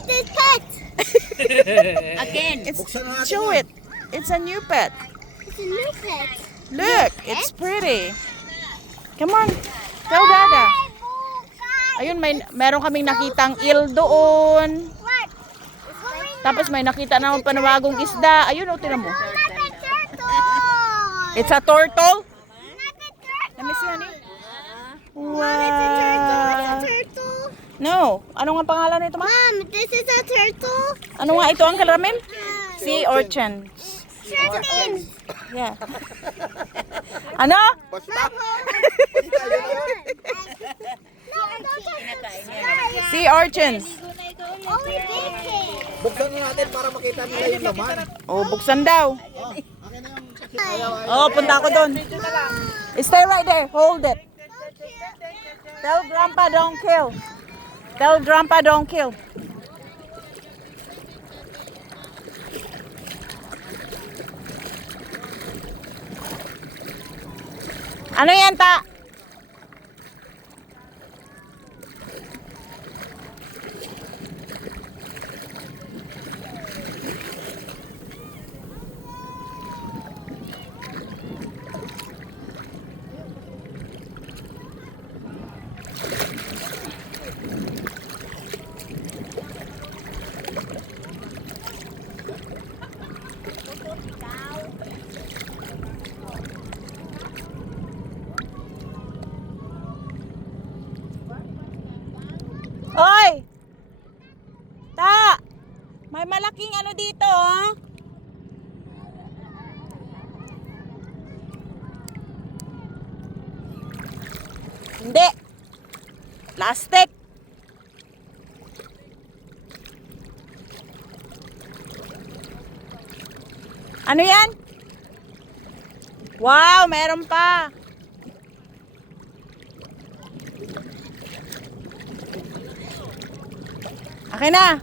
like this pet. Again. Show it. It's a new pet. It's a new pet. Look, it's pretty. Come on. Tell Dada. Ayun, meron kaming nakitang eel doon. What? Tapos may nakita naman panawagong isda. Ayun, oh, tinan mo. Not a turtle. It's a turtle? Not a turtle. Let me see, honey. Mom, it's a turtle. It's a Wow. turtle. No. Ano nga pangalan nito, ma? Mom, this is a turtle. Ano nga ito, Uncle Ramil? Sea urchin. Turtle. Yeah. Ano? Basta. No, don't touch. Sea urchins. Only bacon. Buksan na natin para makita nila yung laman. Oh, buksan daw. Akin na yung Oh, punta ako doon. Stay right there. Hold it. Tell Grandpa don't kill. Tell Grandpa don't kill. Ano yan, ta? Oy! Ta! May malaking ano dito, oh. Hindi. Plastic. Ano yan? Wow, meron pa. Akin na.